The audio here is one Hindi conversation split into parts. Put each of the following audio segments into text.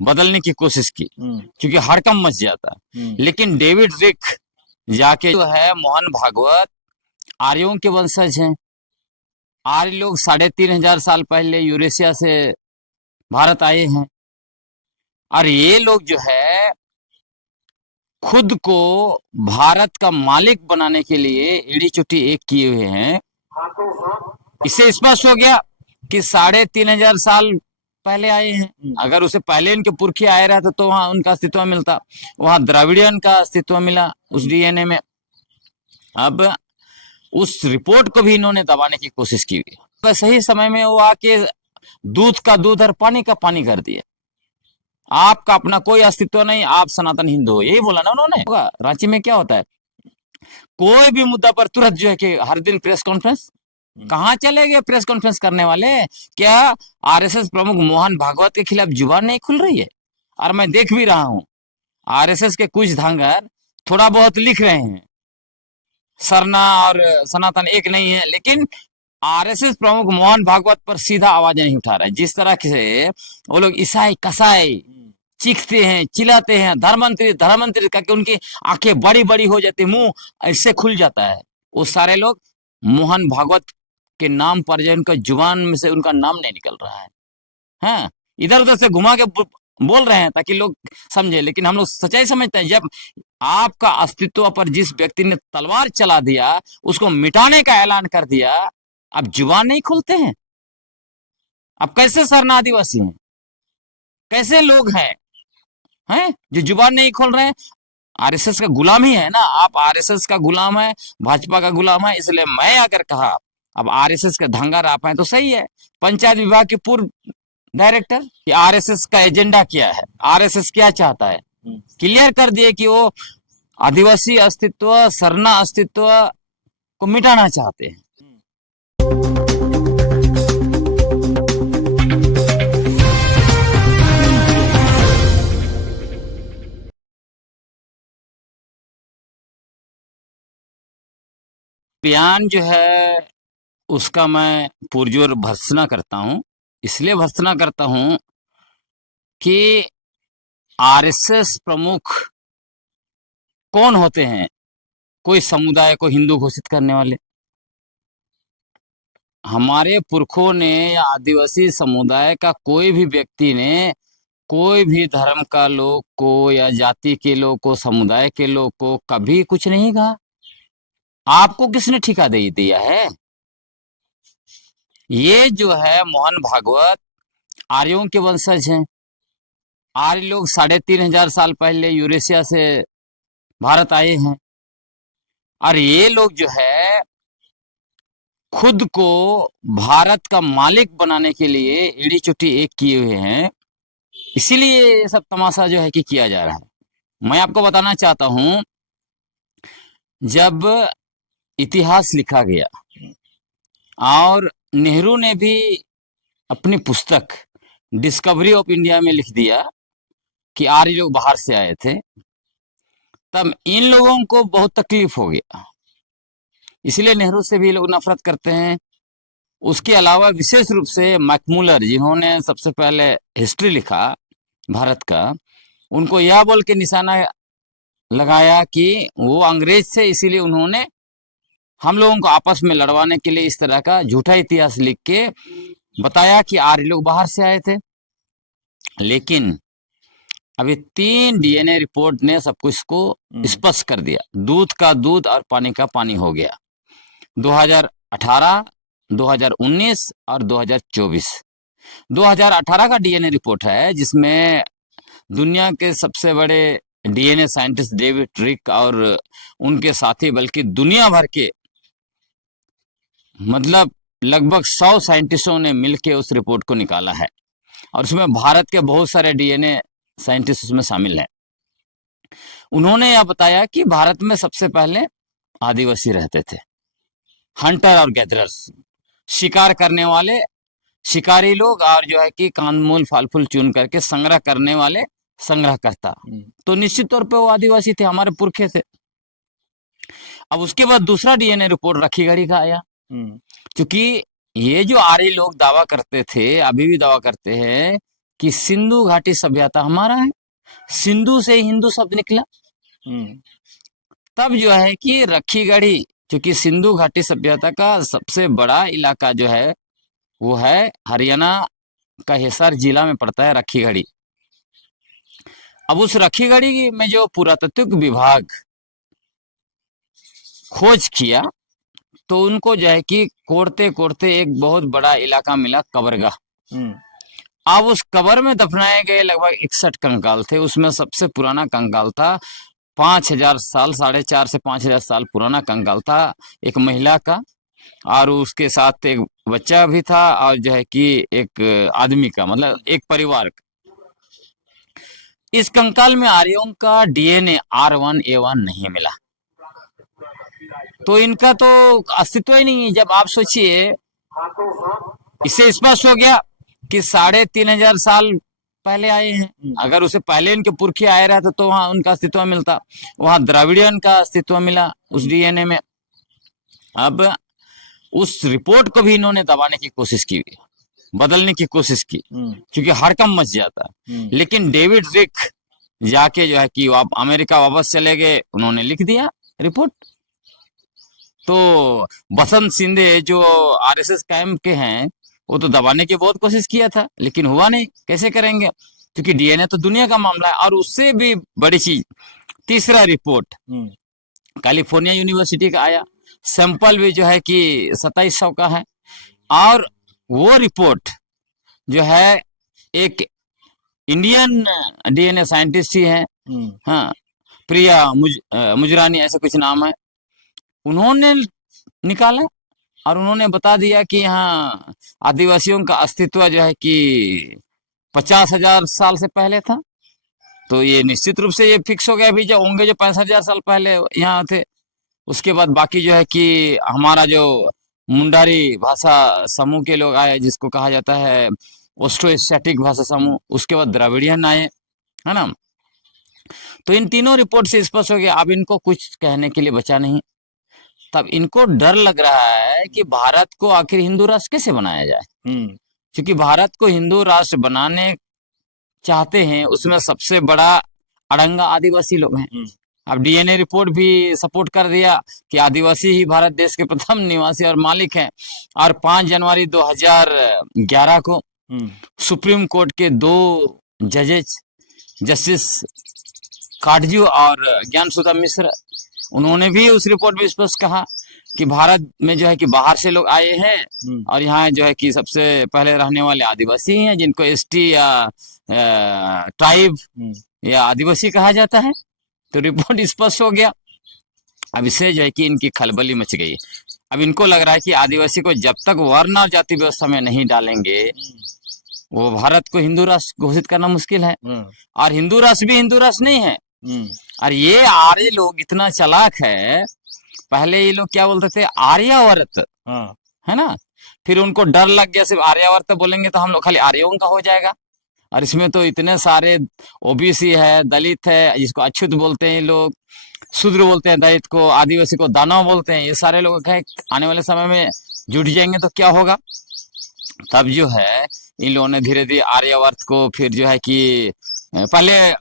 बदलने की कोशिश की, क्योंकि हड़कंप मच जाता। लेकिन डेविड रिक जाके जो है मोहन भागवत आर्यों के वंशज हैं। आर्य लोग 3500 साल पहले यूरेशिया से भारत आए हैं, और ये लोग जो है खुद को भारत का मालिक बनाने के लिए एड़ी चुटी एक किए हुए हैं। इससे स्पष्ट हो गया कि 3500 साल पहले आए हैं। अगर उसे पहले इनके पुरखे आए रहते तो वहां उनका अस्तित्व मिलता, वहां द्रविडियन का अस्तित्व मिला उस डीएनए में। अब उस रिपोर्ट को भी इन्होंने दबाने की कोशिश की। तो सही समय में वो आके दूध का दूध और पानी का पानी कर दिया। आपका अपना कोई अस्तित्व नहीं, आप सनातन हिंदू हो, यही बोला ना उन्होंने। रांची में क्या होता है, कोई भी मुद्दा पर तुरंत जो है कि हर दिन प्रेस कॉन्फ्रेंस। कहाँ चले गए प्रेस कॉन्फ्रेंस करने वाले? क्या आरएसएस प्रमुख मोहन भागवत के खिलाफ जुबान नहीं खुल रही है? और मैं देख भी रहा हूं आरएसएस के कुछ धांगर थोड़ा बहुत लिख रहे हैं, सरना और सनातन एक नहीं है, लेकिन आरएसएस प्रमुख मोहन भागवत पर सीधा आवाज नहीं उठा रहा है। जिस तरह से वो लोग ईसाई कसाई चीखते हैं, चिल्लाते हैं, धर्ममंत्री धर्ममंत्री करके उनकी आंखें बड़ी बड़ी हो जाती, मुंह ऐसे खुल जाता है। वो सारे लोग मोहन भागवत के नाम पर जो उनका जुबान में से उनका नाम नहीं निकल रहा है, हाँ, इधर उधर से घुमा के बोल रहे हैं ताकि लोग समझे, लेकिन हम लोग सच्चाई समझते हैं। जब आपका अस्तित्व पर जिस व्यक्ति ने तलवार चला दिया, उसको मिटाने का ऐलान कर दिया, अब जुबान नहीं खोलते हैं। अब कैसे सरना आदिवासी हैं, कैसे लोग हैं जो जुबान नहीं खोल रहे हैं? आरएसएस का गुलाम ही है ना आप, आरएसएस का गुलाम है, भाजपा का गुलाम है। इसलिए मैं अगर कहा अब आरएसएस के धांगर आप हैं तो सही है। पंचायत विभाग के पूर्व डायरेक्टर कि आरएसएस का एजेंडा क्या है, आरएसएस क्या चाहता है, क्लियर कर दिए कि वो आदिवासी अस्तित्व, सरना अस्तित्व को मिटाना चाहते हैं। बयान जो है उसका मैं पुरजोर भर्त्सना करता हूं। इसलिए भर्त्सना करता हूं कि आरएसएस प्रमुख कौन होते हैं? कोई समुदाय को हिंदू घोषित करने वाले। हमारे पुरखों ने या आदिवासी समुदाय का कोई भी व्यक्ति ने कोई भी धर्म का लोग को या जाति के लोग को, समुदाय के लोग को कभी कुछ नहीं कहा। आपको किसने ठिका दे दिया है? ये जो है मोहन भागवत आर्यों के वंशज हैं। आर्य लोग 3500 साल पहले यूरेशिया से भारत आए हैं, और ये लोग जो है खुद को भारत का मालिक बनाने के लिए एड़ी चुटी एक किए हुए हैं। इसीलिए ये सब तमाशा जो है कि किया जा रहा है। मैं आपको बताना चाहता हूं, जब इतिहास लिखा गया और नेहरू ने भी अपनी पुस्तक डिस्कवरी ऑफ इंडिया में लिख दिया कि आर्य लोग बाहर से आए थे, तब इन लोगों को बहुत तकलीफ हो गया। इसलिए नेहरू से भी लोग नफरत करते हैं। उसके अलावा विशेष रूप से मैकमुलर, जिन्होंने सबसे पहले हिस्ट्री लिखा भारत का, उनको यह बोल के निशाना लगाया कि वो अंग्रेज थे, इसीलिए उन्होंने हम लोगों को आपस में लड़वाने के लिए इस तरह का झूठा इतिहास लिख के बताया कि आर्य लोग बाहर से आए थे। लेकिन अभी 3 डीएनए रिपोर्ट ने सब कुछ को स्पष्ट कर दिया। दूध का दूध और पानी का पानी हो गया। 2018, 2019 और 2024। 2018 का डीएनए रिपोर्ट है, जिसमें दुनिया के सबसे बड़े डीएनए साइंटिस्ट डेविड रिक और उनके साथी, बल्कि दुनिया भर के मतलब लगभग 100 साइंटिस्टों ने मिलकर उस रिपोर्ट को निकाला है, और उसमें भारत के बहुत सारे डीएनए साइंटिस्ट उसमें शामिल हैं। उन्होंने यह बताया कि भारत में सबसे पहले आदिवासी रहते थे, हंटर और गैदरर्स, शिकार करने वाले शिकारी लोग, और जो है कि कांदमूल फल फूल चुन करके संग्रह करने वाले संग्रहकर्ता। तो निश्चित तौर पे वो आदिवासी थे, हमारे पुरखे थे। अब उसके बाद दूसरा डीएनए रिपोर्ट रखी गढ़ी का आया, क्योंकि ये जो आर्य लोग दावा करते थे, अभी भी दावा करते हैं कि सिंधु घाटी सभ्यता हमारा है, सिंधु से हिंदू शब्द निकला। तब जो है कि रखीगढ़ी, क्योंकि सिंधु घाटी सभ्यता का सबसे बड़ा इलाका जो है वो है हरियाणा का हिसार जिला में पड़ता है रखीगढ़ी। अब उस रखीगढ़ी में जो पुरातात्विक विभाग खोज किया तो उनको जो है कि कोड़ते कोड़ते एक बहुत बड़ा इलाका मिला, कबरगाह। अब उस कबर में दफनाए गए लगभग 61 कंकाल थे। उसमें सबसे पुराना कंकाल था 5000 साल, 4.5 से 5000 साल पुराना कंकाल था एक महिला का, और उसके साथ एक बच्चा भी था, और जो है कि एक आदमी का, मतलब एक परिवार का। इस कंकाल में आर्यों का डीएनए R1A1 नहीं मिला, तो इनका तो अस्तित्व ही नहीं है। जब आप सोचिए, इससे स्पष्ट हो गया कि 3500 साल पहले आए हैं। अगर उसे पहले इनके पुरखे आए रहते तो वहां उनका अस्तित्व मिलता, वहां द्रविड़ियन का अस्तित्व मिला उस डीएनए में। अब उस रिपोर्ट को भी इन्होंने दबाने की कोशिश की, बदलने की कोशिश की, क्योंकि हड़कंप मच जाता। लेकिन डेविड रिक जाके जो है कि आप अमेरिका वापस चले गए, उन्होंने लिख दिया रिपोर्ट। तो बसंत सिंधे जो आरएसएस कैंप के हैं, वो तो दबाने की बहुत कोशिश किया था, लेकिन हुआ नहीं। कैसे करेंगे, क्योंकि डीएनए तो दुनिया का मामला है। और उससे भी बड़ी चीज, तीसरा रिपोर्ट कैलिफोर्निया यूनिवर्सिटी का आया, सैंपल भी जो है कि 2700 का है। और वो रिपोर्ट जो है एक इंडियन डीएनए साइंटिस्ट ही है, हाँ, प्रिया मुजरानी ऐसा कुछ नाम है, उन्होंने निकाला और उन्होंने बता दिया कि यहाँ आदिवासियों का अस्तित्व जो है कि 50,000 साल से पहले था। तो ये निश्चित रूप से ये फिक्स हो गया भी, जो होंगे जो 65,000 साल पहले यहाँ थे। उसके बाद बाकी जो है कि हमारा जो मुंडारी भाषा समूह के लोग आए, जिसको कहा जाता है ऑस्ट्रो-एशियाटिक भाषा समूह, उसके बाद द्रविड़ियन आए, है ना। तो इन तीनों रिपोर्ट से स्पष्ट हो गया, अब इनको कुछ कहने के लिए बचा नहीं। तब इनको डर लग रहा है कि भारत को आखिर हिंदू राष्ट्र कैसे बनाया जाए, क्योंकि भारत को हिंदू राष्ट्र बनाने चाहते हैं, उसमें सबसे बड़ा अड़ंगा आदिवासी लोग हैं। अब डीएनए रिपोर्ट भी सपोर्ट कर दिया कि आदिवासी ही भारत देश के प्रथम निवासी और मालिक हैं। और 5 जनवरी 2011 को सुप्रीम कोर्ट के 2 जजेस, जस्टिस काटजू और ज्ञानसुधा मिश्र, उन्होंने भी उस रिपोर्ट में स्पष्ट कहा कि भारत में जो है कि बाहर से लोग आए हैं और यहाँ जो है कि सबसे पहले रहने वाले आदिवासी हैं, जिनको एसटी या ट्राइब या आदिवासी कहा जाता है। तो रिपोर्ट स्पष्ट हो गया। अब इससे जो है कि इनकी खलबली मच गई। अब इनको लग रहा है कि आदिवासी को जब तक वर्ण और जाति व्यवस्था में नहीं डालेंगे, वो भारत को हिंदू राष्ट्र घोषित करना मुश्किल है। और हिंदू राष्ट्र भी हिंदू राष्ट्र नहीं है। और ये आर्य लोग इतना चालाक है, पहले ये लोग क्या बोलते थे, आर्यावर्त, है ना। फिर उनको डर लग गया, सिर्फ आर्यावर्त बोलेंगे तो हम लोग खाली आर्यों का हो जाएगा। और इसमें तो इतने सारे ओबीसी है, दलित है, जिसको अछूत बोलते हैं लोग, शूद्र बोलते हैं दलित को, आदिवासी को दानव बोलते हैं। ये सारे लोग आने वाले समय में जुट जाएंगे तो क्या होगा। तब जो है इन लोगों ने धीरे धीरे आर्यावर्त को, फिर जो है कि पहले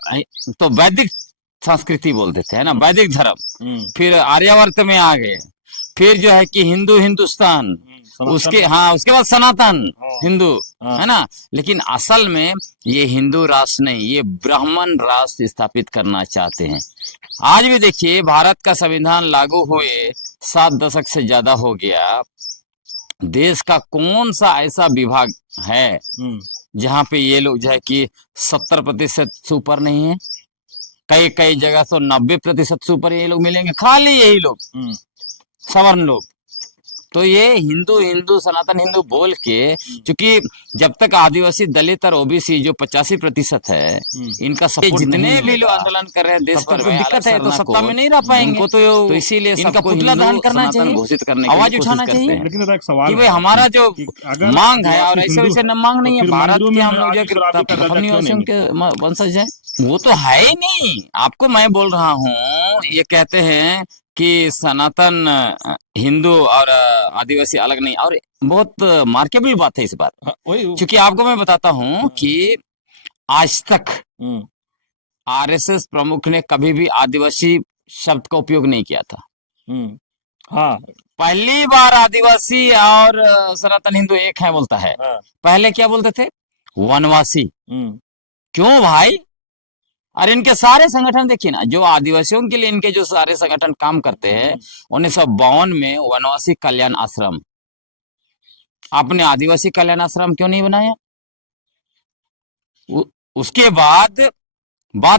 तो वैदिक संस्कृति बोलते थे, है ना, वैदिक धर्म, फिर आर्यावर्त में आ गए, फिर जो है कि हिंदू हिंदुस्तान, उसके उसके बाद सनातन हिंदू, है ना। लेकिन असल में ये हिंदू राष्ट्र नहीं, ये ब्राह्मण राष्ट्र स्थापित करना चाहते हैं। आज भी देखिए, भारत का संविधान लागू हुए 7 दशक से ज्यादा हो गया, देश का कौन सा ऐसा विभाग है जहाँ पे ये लोग जो है कि 70% से ऊपर नहीं है। कई कई जगह तो 90% से ऊपर ये लोग मिलेंगे, खाली यही लोग सवर्ण लोग। तो ये हिंदू हिंदू सनातन हिंदू बोल के, क्योंकि जब तक आदिवासी दलित और ओबीसी जो 85% है, इनका सपोर्ट, जितने भी लोग आंदोलन कर रहे हैं देश भर में, दिक्कत है, तो सत्ता में नहीं रह पाएंगे। तो इसीलिए इनका पुतला दहन करना चाहिए, घोषित करने की आवाज उठाना चाहिए कि भाई हमारा जो मांग है, और ऐसे वैसे न मांग नहीं है, भारत के हम लोग जो प्रथम निवासियों के वंशज है, वो तो है ही नहीं। आपको मैं बोल रहा हूँ, ये कहते हैं कि सनातन हिंदू और आदिवासी अलग नहीं। और बहुत मार्केबल बात है इस बात, क्योंकि आपको मैं बताता हूँ कि आज तक आरएसएस प्रमुख ने कभी भी आदिवासी शब्द का उपयोग नहीं किया था। हाँ, पहली बार आदिवासी और सनातन हिंदू एक है बोलता है। हाँ। पहले क्या बोलते थे? वनवासी। क्यों भाई? और इनके सारे संगठन देखिए ना, जो आदिवासियों के लिए इनके जो सारे संगठन काम करते हैं, 1952 में वनवासी कल्याण आश्रम। आपने आदिवासी कल्याण आश्रम क्यों नहीं बनाया? उसके बाद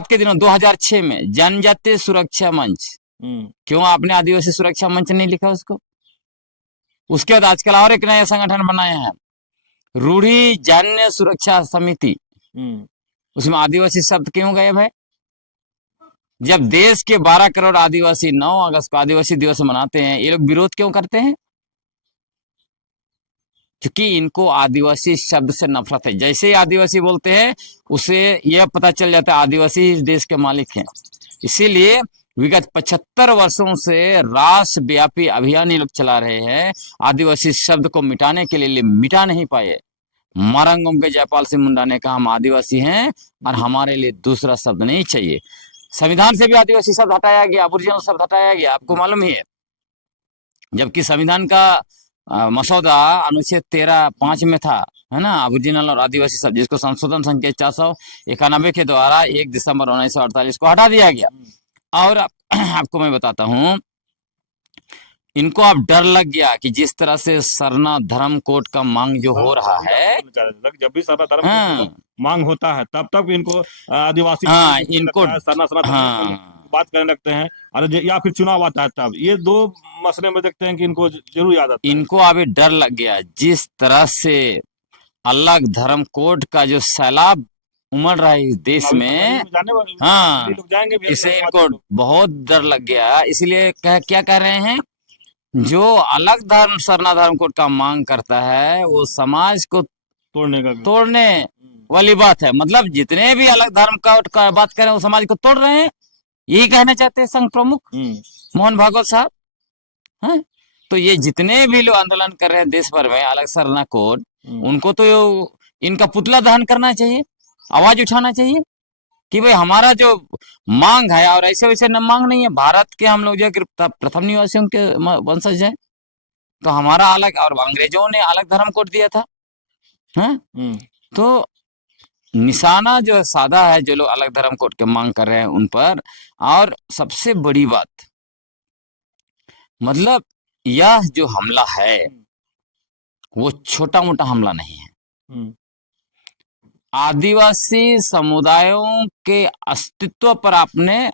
के दिनों 2006 में जनजातीय सुरक्षा मंच। क्यों आपने आदिवासी सुरक्षा मंच नहीं लिखा उसको? उसके बाद आजकल और एक नया संगठन बनाया है, रूढ़ी जन्य सुरक्षा समिति। उसमें आदिवासी शब्द क्यों गायब है? जब देश के 12 करोड़ आदिवासी 9 अगस्त को आदिवासी दिवस मनाते हैं, ये लोग विरोध क्यों करते हैं? क्योंकि इनको आदिवासी शब्द से नफरत है। जैसे ही आदिवासी बोलते हैं, उसे यह पता चल जाता है आदिवासी इस देश के मालिक हैं। इसीलिए विगत 75 वर्षों से राष्ट्रव्यापी अभियान ये लोग चला रहे हैं। आदिवासी शब्द को मिटाने के लिए मिटा नहीं पाए। मारंगम के जयपाल सिंह मुंडा ने कहा हम आदिवासी हैं और हमारे लिए दूसरा शब्द नहीं चाहिए। संविधान से भी आदिवासी शब्द हटाया गया, अबोरिजिनल शब्द हटाया गया, आपको मालूम ही है। जबकि संविधान का मसौदा अनुच्छेद 13(5) में था, है ना, अबोरिजिनल और आदिवासी शब्द, जिसको संशोधन संख्या 491 के द्वारा 1 दिसंबर 1948 को हटा दिया गया। और आपको मैं बताता हूं, इनको अब डर लग गया कि जिस तरह से सरना धर्म कोड का मांग जो हो रहा है, जब भी सरना धर्म मांग होता है तब तक इनको आदिवासी इनको बात करने लगते हैं, और या फिर चुनाव आता है तब ये दो मसले में देखते हैं कि इनको जरूर याद आता है। इनको अभी डर लग गया, जिस तरह से अलग धर्म कोड का जो सैलाब उमड़ रहा है इस देश में, हाँ, इसे इनको बहुत डर लग गया। इसलिए क्या कह रहे हैं, जो अलग धर्म सरना धर्म कोड का मांग करता है वो समाज को तोड़ने वाली बात है। मतलब जितने भी अलग धर्म का बात करें वो समाज को तोड़ रहे हैं, यही कहना चाहते हैं संघ प्रमुख मोहन भागवत साहब। हैं? तो ये जितने भी लोग आंदोलन कर रहे हैं देश भर में अलग सरना कोड, उनको तो इनका पुतला दहन करना चाहिए, आवाज उठाना चाहिए कि भाई हमारा जो मांग है, और ऐसे वैसे न मांग नहीं है, भारत के हम लोग जो प्रथम निवासियों के वंशज है, तो हमारा अलग, और अंग्रेजों ने अलग धर्म कोड दिया था। हैं? तो निशाना जो साधा है जो लोग अलग धर्म कोड के मांग कर रहे हैं उन पर। और सबसे बड़ी बात, मतलब यह जो हमला है वो छोटा मोटा हमला नहीं है। आदिवासी समुदायों के अस्तित्व पर आपने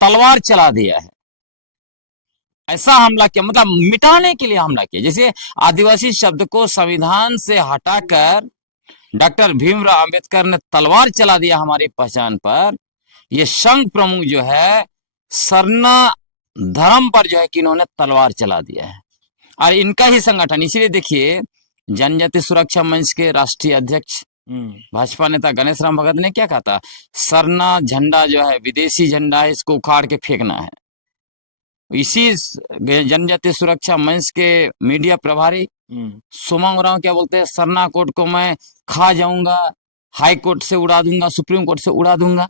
तलवार चला दिया है। ऐसा हमला किया, मतलब मिटाने के लिए हमला किया। जैसे आदिवासी शब्द को संविधान से हटाकर डॉक्टर भीमराव अंबेडकर ने तलवार चला दिया हमारी पहचान पर। ये संघ प्रमुख जो है सरना धर्म पर जो है कि इन्होंने तलवार चला दिया है, और इनका ही संगठन। इसीलिए देखिए, जनजाति सुरक्षा मंच के राष्ट्रीय अध्यक्ष भाजपा नेता गणेश राम भगत ने क्या कहा था, सरना झंडा जो है विदेशी झंडा है, इसको उखाड़ के फेंकना है। इसी जनजाति सुरक्षा मंच के मीडिया प्रभारी सोमांग राव क्या बोलते हैं, सरना कोड को मैं खा जाऊंगा, हाई कोर्ट से उड़ा दूंगा, सुप्रीम कोर्ट से उड़ा दूंगा।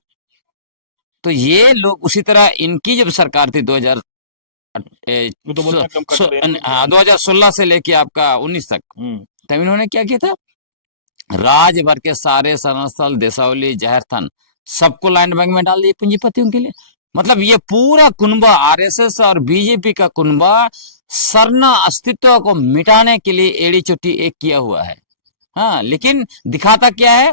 तो ये लोग उसी तरह, इनकी जब सरकार थी 2016 से लेके आपका 19 तक, तब इन्होंने क्या किया था, राज्य भर के सारे शरणस्थल, देसावली, जहरथन सबको लैंड बैंक में डाल दिए पूंजीपतियों के लिए। मतलब ये पूरा कुनबा, आरएसएस और बीजेपी का कुनबा सरना अस्तित्व को मिटाने के लिए एड़ी चुट्टी एक किया हुआ है। हाँ, लेकिन दिखाता क्या है,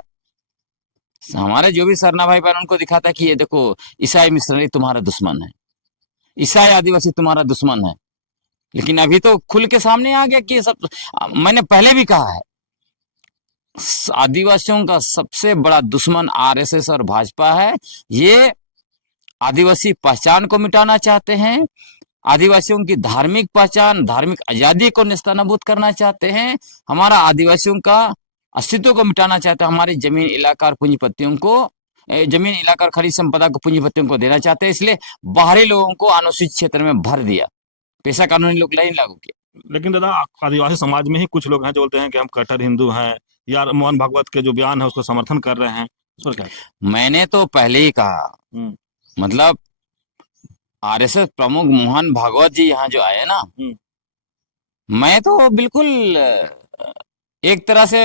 हमारे जो भी सरना भाई बहन उनको दिखाता कि ये देखो ईसाई मिशनरी तुम्हारा दुश्मन है, ईसाई आदिवासी तुम्हारा दुश्मन है। लेकिन अभी तो खुल के सामने आ गया कि सब, मैंने पहले भी कहा है, आदिवासियों का सबसे बड़ा दुश्मन आरएसएस और भाजपा है। ये आदिवासी पहचान को मिटाना चाहते हैं, आदिवासियों की धार्मिक पहचान, धार्मिक आजादी को नेस्तनाबूद करना चाहते हैं, हमारा आदिवासियों का अस्तित्व को मिटाना चाहते हैं, हमारी जमीन इलाका और पूंजीपतियों को, जमीन इलाका और खनिज संपदा को पूंजीपतियों को देना चाहते हैं। इसलिए बाहरी लोगों को अनुसूचित क्षेत्र में भर दिया, पेशा कानूनी लोग नहीं लागू किया। लेकिन दादा, आदिवासी समाज में ही कुछ लोग हैं जो बोलते हैं कि हम कट्टर हिंदू हैं, या मोहन भागवत के जो बयान है उसको समर्थन कर रहे हैं, इस पर क्या? मैंने तो पहले ही कहा, मतलब आरएसएस प्रमुख मोहन भागवत जी यहाँ जो आए ना, मैं तो बिल्कुल एक तरह से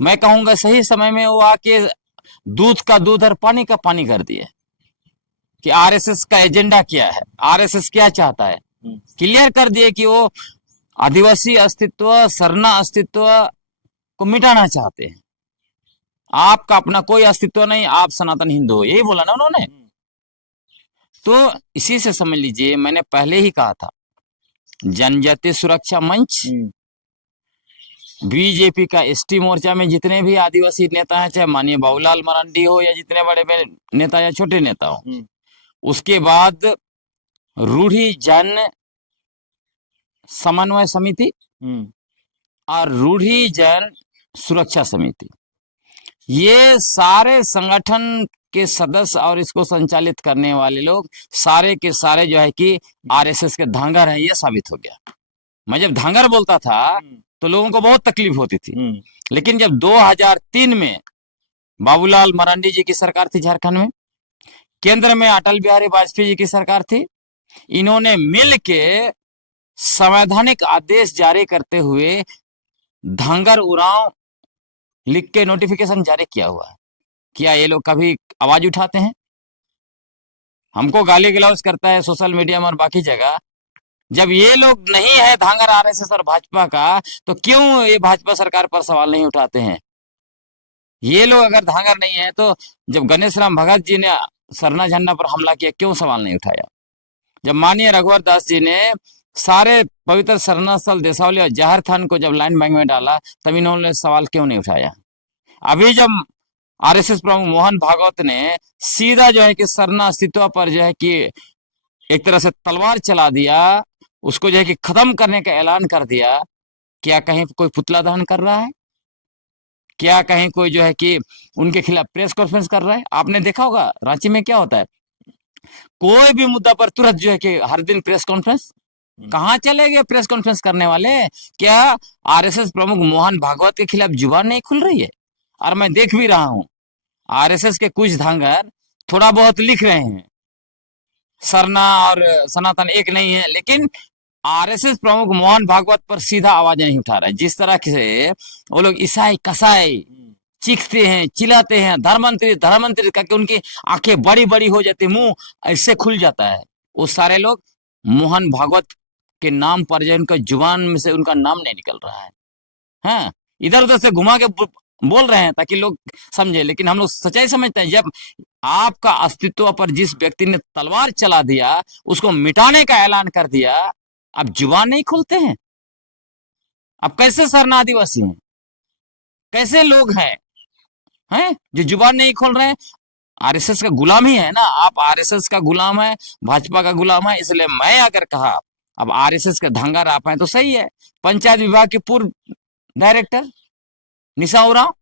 मैं कहूंगा सही समय में वो आके दूध का दूध और पानी का पानी कर दिए कि आरएसएस का एजेंडा क्या है, आरएसएस क्या चाहता है, क्लियर कर दिए कि वो आदिवासी अस्तित्व, सरना अस्तित्व को मिटाना चाहते हैं। आपका अपना कोई अस्तित्व नहीं, आप सनातन हिंदू हो, यही बोला ना उन्होंने। तो इसी से समझ लीजिए, मैंने पहले ही कहा था, जनजातीय सुरक्षा मंच, बीजेपी का एसटी मोर्चा में जितने भी आदिवासी नेता हैं, चाहे माननीय बाबूलाल मरांडी हो या जितने बड़े बड़े नेता या छोटे नेता हो, उसके बाद रूढ़ी जन समन्वय समिति और रूढ़ी जन सुरक्षा समिति, ये सारे संगठन के सदस्य और इसको संचालित करने वाले लोग सारे के सारे जो है कि आरएसएस के धांगर हैं, ये साबित हो गया। मैं जब धांगर बोलता था तो लोगों को बहुत तकलीफ होती थी, लेकिन जब 2003 में बाबूलाल मरांडी जी की सरकार थी झारखंड में, केंद्र में अटल बिहारी वाजपेयी जी की सरकार थी, इन्होंने मिल के संवैधानिक आदेश जारी करते हुए धांगर उरांव लिख के नोटिफिकेशन जारी किया हुआ है। क्या ये लोग कभी आवाज उठाते हैं? हमको गाली गलौज करता है सोशल मीडिया में और बाकी जगह। जब ये लोग नहीं है धांगर आरएसएस और भाजपा का, तो क्यों ये भाजपा सरकार पर सवाल नहीं उठाते हैं? ये लोग अगर धांगर नहीं है तो जब गणेश राम भगत जी ने सरना झंडा पर हमला किया, क्यों सवाल नहीं उठाया? जब माननीय रघुवर दास जी ने सारे पवित्र सरना स्थल देसावली और जहर थान को जब लाइन बैंक में डाला, तब इन्होंने सवाल क्यों नहीं उठाया? अभी जब आरएसएस प्रमुख मोहन भागवत ने सीधा जो है कि सरना अस्तित्व पर जो है कि एक तरह से तलवार चला दिया, उसको जो है कि खत्म करने का ऐलान कर दिया, क्या कहीं कोई पुतला दहन कर रहा है? क्या कहीं कोई जो है कि उनके खिलाफ प्रेस कॉन्फ्रेंस कर रहा है? आपने देखा होगा रांची में क्या होता है, कोई भी मुद्दा पर तुरंत जो है कि हर दिन प्रेस कॉन्फ्रेंस। कहाँ चले गए प्रेस कॉन्फ्रेंस करने वाले? क्या आरएसएस प्रमुख मोहन भागवत के खिलाफ जुबान नहीं खुल रही है? और मैं देख भी रहा हूं, आरएसएस के कुछ धांगर थोड़ा बहुत लिख रहे हैं, सरना और सनातन एक नहीं है, लेकिन आरएसएस प्रमुख मोहन भागवत पर सीधा आवाज नहीं उठा रहा है। जिस तरह से वो लोग ईसाई कसाई चीखते हैं, चिल्लाते हैं, धर्ममंत्री धर्ममंत्री करके उनकी आंखें बड़ी बड़ी हो जाती, मुंह ऐसे खुल जाता है, वो सारे लोग मोहन भागवत के नाम पर जो उनका जुबान में से उनका नाम नहीं निकल रहा है, हाँ, इधर उधर से घुमा के बोल रहे हैं ताकि लोग समझे, लेकिन हम लोग सच्चाई समझते हैं। जब आपका अस्तित्व पर जिस व्यक्ति ने तलवार चला दिया, उसको मिटाने का ऐलान कर दिया, अब जुबान नहीं खोलते हैं। अब कैसे सरना आदिवासी हैं, कैसे लोग हैं जो जुबान नहीं खोल रहे हैं? आरएसएस का गुलाम ही है ना आप, आरएसएस का गुलाम है, भाजपा का गुलाम है। इसलिए मैं अगर कहा अब आरएसएस के धांगर आप हैं तो सही है। पंचायत विभाग के पूर्व डायरेक्टर निशा उरांव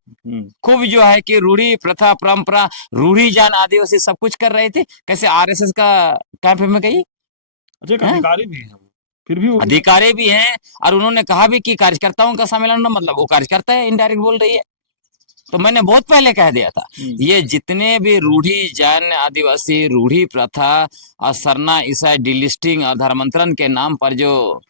खूब जो है कि रूढ़ी प्रथा परंपरा, रूढ़ी जान आदिवासी सब कुछ कर रहे थे, कैसे आरएसएस का कैंप में गई? अधिकारी भी है, फिर भी अधिकारी भी हैं, और उन्होंने कहा भी कि कार्यकर्ताओं का सम्मेलन ना, मतलब वो कार्यकर्ता है, इनडायरेक्ट बोल रही है। तो मैंने बहुत पहले कह दिया था, ये जितने भी रूढ़ी जैन आदिवासी, रूढ़ी प्रथा और सरना ईसाई डिलिस्टिंग और धर्मांतरण के नाम पर जो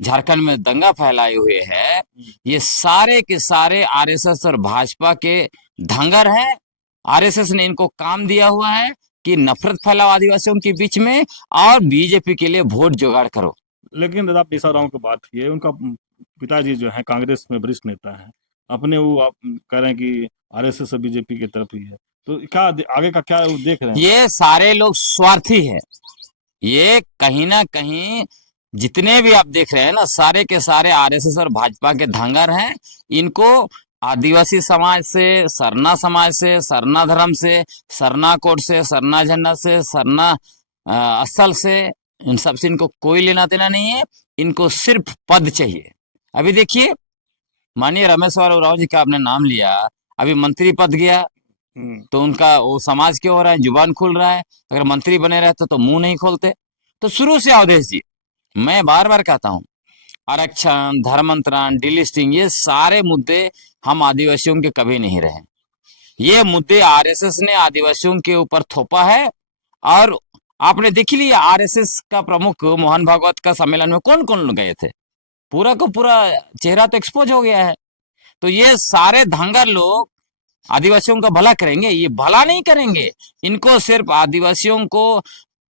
झारखंड में दंगा फैलाए हुए हैं, ये सारे के सारे आरएसएस और भाजपा के धांगर हैं। आरएसएस ने इनको काम दिया हुआ है कि नफरत फैलाओ आदिवासियों के बीच में और बीजेपी के लिए वोट जुगाड़ करो। लेकिन आप निशा उरांव की बात की, उनका पिताजी जो है कांग्रेस में वरिष्ठ नेता है, अपने वो आप कह रहे हैं कि आरएसएस और बीजेपी की तरफ ही है, तो क्या आगे का क्या देख रहे हैं? ये सारे लोग स्वार्थी है, ये कहीं ना कहीं जितने भी आप देख रहे हैं ना, सारे के सारे आरएसएस और भाजपा के धांगर हैं। इनको आदिवासी समाज से, सरना समाज से, सरना धर्म से, सरना कोड से, सरना झंडा से, सरना स्थल से, इन सबसे इनको कोई लेना देना नहीं है। इनको सिर्फ पद चाहिए। अभी देखिए माननीय रमेश्वर उरांव जी का आपने नाम लिया, अभी मंत्री पद गया तो उनका वो समाज क्यों हो रहा है, जुबान खुल रहा है। अगर मंत्री बने रहते तो मुंह नहीं खोलते। तो शुरू से अवधेश जी, मैं बार बार कहता हूं, आरक्षण, धर्मांतरण, डिलिस्टिंग, ये सारे मुद्दे हम आदिवासियों के कभी नहीं रहे। ये मुद्दे आरएसएस ने आदिवासियों के ऊपर थोपा है। और आपने देख लिया आरएसएस का प्रमुख मोहन भागवत का सम्मेलन में कौन कौन लोग गए थे, पूरा का पूरा चेहरा तो एक्सपोज हो गया है। तो ये सारे धांगर लोग आदिवासियों का भला करेंगे? ये भला नहीं करेंगे। इनको सिर्फ आदिवासियों को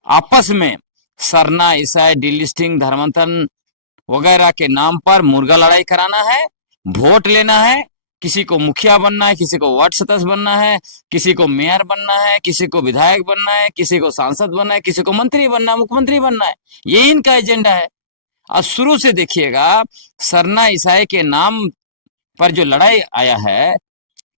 आपस में सरना, ईसाई, डिलिस्टिंग, धर्मांतरण वगैरह के नाम पर मुर्गा लड़ाई कराना है, वोट लेना है, किसी को मुखिया बनना है, किसी को वार्ड सदस्य बनना है, किसी को मेयर बनना है, किसी को विधायक बनना है, किसी को सांसद बनना है, किसी को मंत्री बनना है, मुख्यमंत्री बनना है। यही इनका एजेंडा है। और शुरू से देखिएगा सरना ईसाई के नाम पर जो लड़ाई आया है,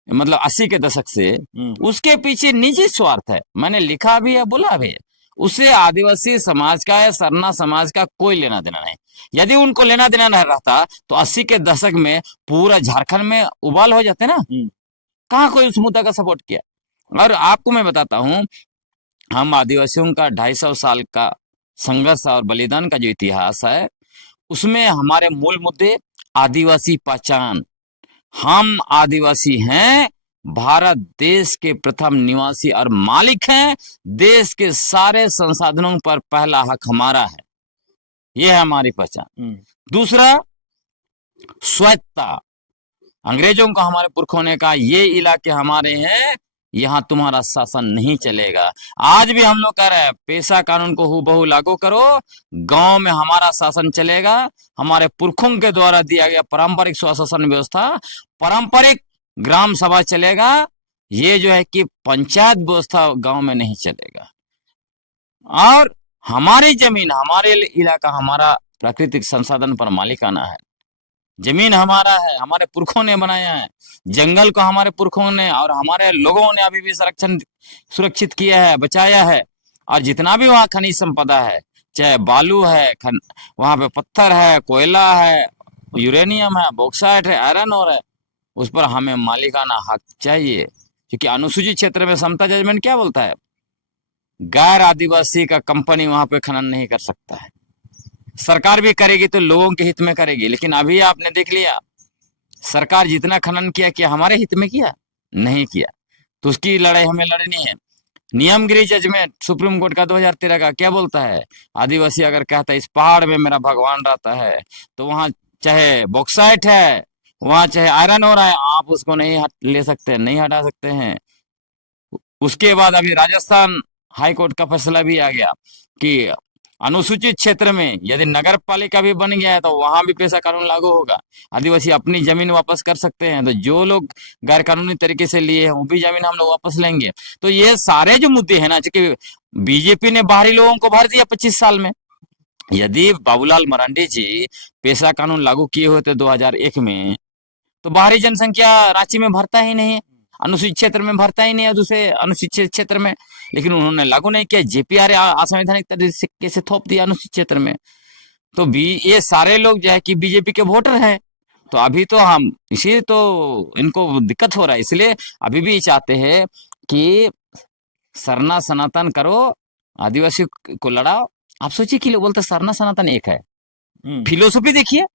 मतलब 80 के दशक से, उसके पीछे निजी स्वार्थ है। मैंने लिखा भी है, बोला भी है, उससे आदिवासी समाज का या सरना समाज का कोई लेना देना नहीं। यदि उनको लेना देना नहीं रहता तो 80 के दशक में पूरा झारखंड में उबाल हो जाते ना। कहाँ कोई उस मुद्दा का सपोर्ट किया। और आपको मैं बताता हूं, हम आदिवासियों का 250 साल का संघर्ष और बलिदान का जो इतिहास है, उसमें हमारे मूल मुद्दे आदिवासी पहचान, हम आदिवासी हैं, भारत देश के प्रथम निवासी और मालिक हैं, देश के सारे संसाधनों पर पहला हक हमारा है, यह है हमारी पहचान। दूसरा, स्वायत्तता। अंग्रेजों को हमारे पुरखों ने कहा ये इलाके हमारे हैं, यहां तुम्हारा शासन नहीं चलेगा। आज भी हम लोग कह रहे हैं पेशा कानून को हूबहू लागू करो, गांव में हमारा शासन चलेगा। हमारे पुरखों के द्वारा दिया गया पारंपरिक स्वशासन व्यवस्था, पारंपरिक ग्राम सभा चलेगा। ये जो है कि पंचायत व्यवस्था गांव में नहीं चलेगा। और हमारी जमीन, हमारे इलाका, हमारा प्राकृतिक संसाधन पर मालिकाना है। जमीन हमारा है, हमारे पुरखों ने बनाया है। जंगल को हमारे पुरखों ने और हमारे लोगों ने अभी भी सुरक्षित किया है, बचाया है। और जितना भी वहाँ खनिज संपदा है, चाहे बालू है, वहां पे पत्थर है, कोयला है, यूरेनियम है, बॉक्साइट है, आयरन ओर है, उस पर हमें मालिकाना हक चाहिए। क्योंकि अनुसूचित क्षेत्र में समता जजमेंट क्या बोलता है, गैर आदिवासी का कंपनी वहां पे खनन नहीं कर सकता है। सरकार भी करेगी तो लोगों के हित में करेगी। लेकिन अभी आपने देख लिया सरकार जितना खनन किया हमारे हित में किया? नहीं किया। तो उसकी लड़ाई हमें लड़नी है। नियमगिरी जजमेंट सुप्रीम कोर्ट का 2013 का क्या बोलता है, आदिवासी अगर कहता है इस पहाड़ में मेरा भगवान रहता है, तो वहां चाहे बॉक्साइट है, वहां चाहे आयरन हो रहा है, आप उसको नहीं ले सकते, नहीं हटा सकते हैं। उसके बाद अभी राजस्थान हाई कोर्ट का फैसला भी आ गया कि अनुसूचित क्षेत्र में यदि नगर पालिका भी बन गया है तो वहां भी पेशा कानून लागू होगा। आदिवासी अपनी जमीन वापस कर सकते हैं। तो जो लोग गैर कानूनी तरीके से लिए हैं वो भी जमीन हम लोग वापस लेंगे। तो ये सारे जो मुद्दे हैं ना, चूंकि बीजेपी ने बाहरी लोगों को भर दिया 25 साल में। यदि बाबूलाल मरांडी जी पेशा कानून लागू किए होते 2001 में, तो बाहरी जनसंख्या रांची में भरता ही नहीं है, अनुसूचित क्षेत्र में भरता ही नहीं है, दूसरे अनुसूचित क्षेत्र में। लेकिन उन्होंने लागू नहीं किया, जेपीआर असंवैधानिक तरीके से थोप दिया अनुसूचित क्षेत्र में। तो ये सारे लोग जो है कि बीजेपी के वोटर हैं। तो अभी तो हम इसी तो इनको दिक्कत हो रहा है, इसलिए अभी भी चाहते हैं कि सरना सनातन करो, आदिवासी को लड़ाओ। आप सोचिए कि लोग बोलते सरना सनातन एक है। फिलोसफी देखिए,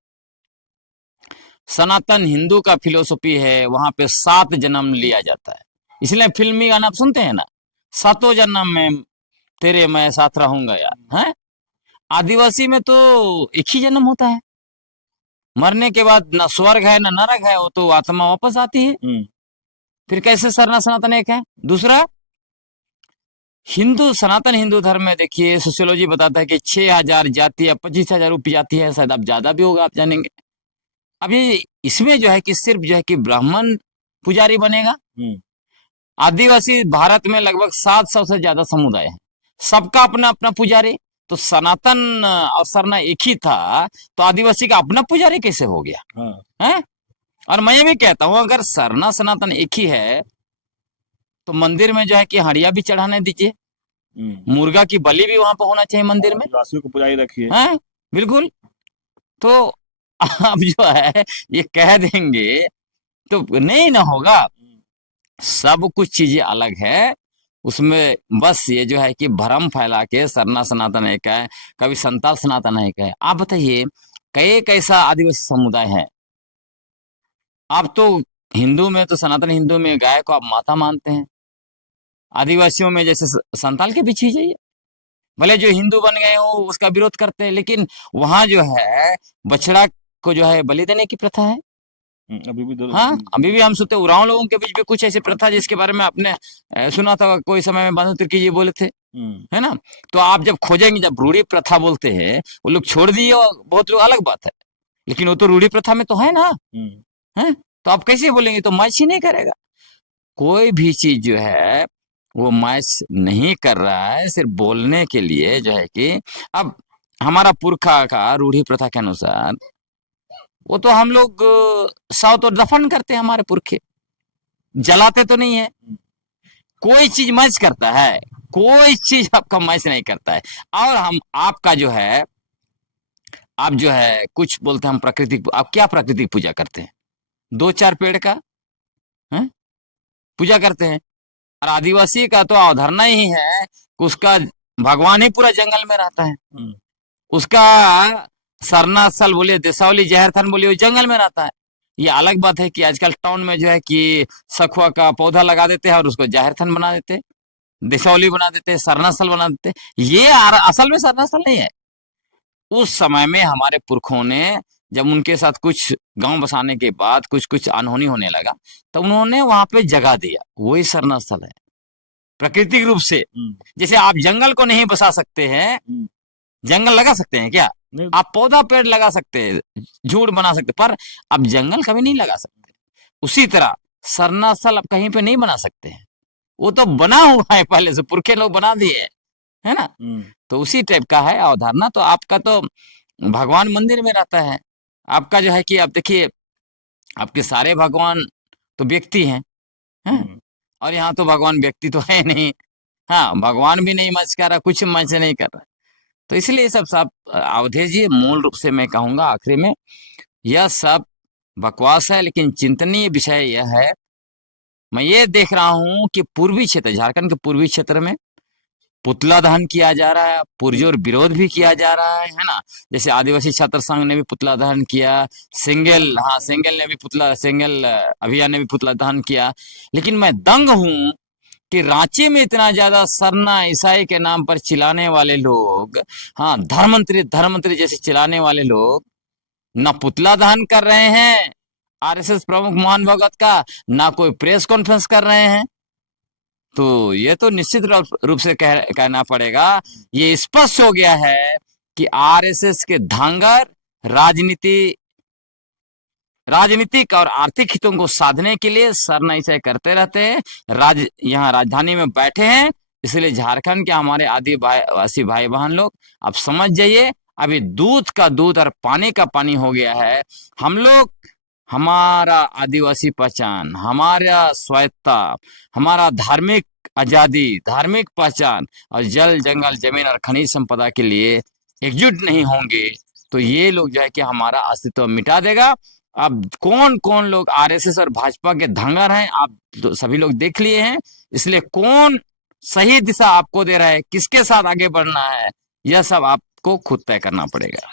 सनातन हिंदू का फिलोसफी है, वहां पे 7 जन्म लिया जाता है। इसलिए फिल्मी गाना आप सुनते हैं ना, 7 जन्म में तेरे मैं साथ रहूंगा यार, है। आदिवासी में तो एक ही जन्म होता है, मरने के बाद ना स्वर्ग है ना नरक है, वो तो आत्मा वापस आती है। फिर कैसे सरना सनातन एक है? दूसरा, हिंदू सनातन हिंदू धर्म में देखिए सोशियोलॉजी बताता है कि 6000 जाति या 25,000 उपजाति है, शायद अब ज्यादा भी होगा, आप जानेंगे। अभी इसमें जो है कि सिर्फ जो है कि ब्राह्मण पुजारी बनेगा। आदिवासी भारत में लगभग 700 से ज्यादा समुदाय है, सबका अपना अपना पुजारी। तो सनातन और सरना एक ही था, तो आदिवासी का अपना पुजारी कैसे हो गया? है। और मैं ये भी कहता हूं अगर सरना सनातन एक ही है तो मंदिर में जो है कि हड़िया भी चढ़ाने दीजिए, मुर्गा की बलि भी वहां पर होना चाहिए मंदिर में, आदिवासियों को पुजारी रखिए। है बिल्कुल। तो अब जो है ये कह देंगे तो नहीं ना होगा। सब कुछ चीजें अलग है, उसमें बस ये जो है कि भ्रम फैला के सरना सनातन एक है, कभी संताल सनातन एक है। आप बताइए कई कैसा आदिवासी समुदाय है। आप तो हिंदू में, तो सनातन हिंदू में गाय को आप माता मानते हैं। आदिवासियों में जैसे संताल के पीछे ही जाइए, भले जो हिंदू बन गए हो उसका विरोध करते हैं, लेकिन वहां जो है बछड़ा को जो है बलि देने की प्रथा है। अभी भी हाँ, अभी भी हम सुनते उरांव लोगों के बीच भी कुछ ऐसी प्रथा जिसके बारे में आपने सुना था, कोई समय में बांधव तिर्की जी बोले थे, है ना। तो आप जब खोजेंगे, जब रूढ़ी प्रथा बोलते हैं, वो लोग छोड़ दिए और बहुत लोग, अलग बात है, लेकिन वो तो रूढ़ी प्रथा में तो है ना, है। तो आप कैसे बोलेंगे, तो मैच ही नहीं करेगा। कोई भी चीज जो है वो मैच नहीं कर रहा है, सिर्फ बोलने के लिए जो है कि अब हमारा पुरखा का रूढ़ी प्रथा के अनुसार वो तो हम लोग शव तो दफन करते हैं, हमारे पुरखे जलाते तो नहीं है। कोई चीज मैच करता है, कोई चीज आपका मैच नहीं करता है। और हम आपका जो है, आप जो है कुछ बोलते हैं हम प्राकृतिक, आप क्या प्राकृतिक पूजा करते हैं? 2-4 पेड़ का है पूजा करते हैं। और आदिवासी का तो अवधारणा ही है कि उसका भगवान ही पूरा जंगल में रहता है, उसका सरना स्थल बोलिए, देसावली जहरथान बोलिए, वो जंगल में रहता है। ये अलग बात है कि आजकल टाउन में जो है कि सखुआ का पौधा लगा देते हैं और उसको जहरथान बना देते हैं, देसावली बना देते हैं, सरना स्थल बना देते हैं। ये असल में सरना स्थल नहीं है। उस समय में हमारे पुरखों ने, जब उनके साथ कुछ गांव बसाने के बाद कुछ कुछ अनहोनी होने लगा, तो उन्होंने वहां पे जगह दिया, वही सरना स्थल है प्राकृतिक रूप से। जैसे आप जंगल को नहीं बसा सकते हैं, जंगल लगा सकते हैं क्या? आप पौधा पेड़ लगा सकते हैं, झूड़ बना सकते, पर आप जंगल कभी नहीं लगा सकते। उसी तरह सरना स्थल आप कहीं पे नहीं बना सकते हैं, वो तो बना हुआ है, पहले से पुरखे लोग बना दिए, है ना। तो उसी टाइप का है अवधारणा। तो आपका तो भगवान मंदिर में रहता है, आपका जो है कि आप देखिए, आपके सारे भगवान तो व्यक्ति हैं, और यहाँ तो भगवान व्यक्ति तो है नहीं। हाँ, भगवान भी नहीं मच कर रहा, कुछ मच नहीं कर रहा। तो इसलिए सब अवधेश जी, मूल रूप से मैं कहूंगा आखिरी में, यह सब बकवास है, लेकिन चिंतनीय विषय यह है। मैं ये देख रहा हूं कि पूर्वी क्षेत्र, झारखंड के पूर्वी क्षेत्र में पुतला दहन किया जा रहा है, पुरजोर विरोध भी किया जा रहा है ना। जैसे आदिवासी छात्र संघ ने भी पुतला दहन किया, सेंगेल ने भी सेंगेल अभियान ने भी पुतला दहन किया। लेकिन मैं दंग हूं कि रांची में इतना ज्यादा सरना ईसाई के नाम पर चिल्लाने वाले लोग, हाँ, धर्ममंत्री जैसे चिल्लाने वाले लोग, ना पुतला दहन कर रहे हैं आरएसएस प्रमुख मोहन भगवत का, ना कोई प्रेस कॉन्फ्रेंस कर रहे हैं। तो ये तो निश्चित रूप से कहना पड़ेगा, ये स्पष्ट हो गया है कि आरएसएस के धांगर राजनीतिक और आर्थिक हितों को साधने के लिए सरनाईसाई करते रहते हैं। यहाँ राजधानी में बैठे हैं, इसलिए झारखंड के हमारे आदिवासी भाई बहन लोग, आप समझ जाइए, अभी दूध का दूध और पानी का पानी हो गया है। हम लोग, हमारा आदिवासी पहचान, हमारा स्वायत्ता, हमारा धार्मिक आजादी, धार्मिक पहचान और जल जंगल जमीन और खनिज संपदा के लिए एकजुट नहीं होंगे, तो ये लोग जो है कि हमारा अस्तित्व मिटा देगा। अब कौन कौन लोग आरएसएस और भाजपा के धंगर हैं, आप तो सभी लोग देख लिए हैं। इसलिए कौन सही दिशा आपको दे रहा है, किसके साथ आगे बढ़ना है, यह सब आपको खुद तय करना पड़ेगा।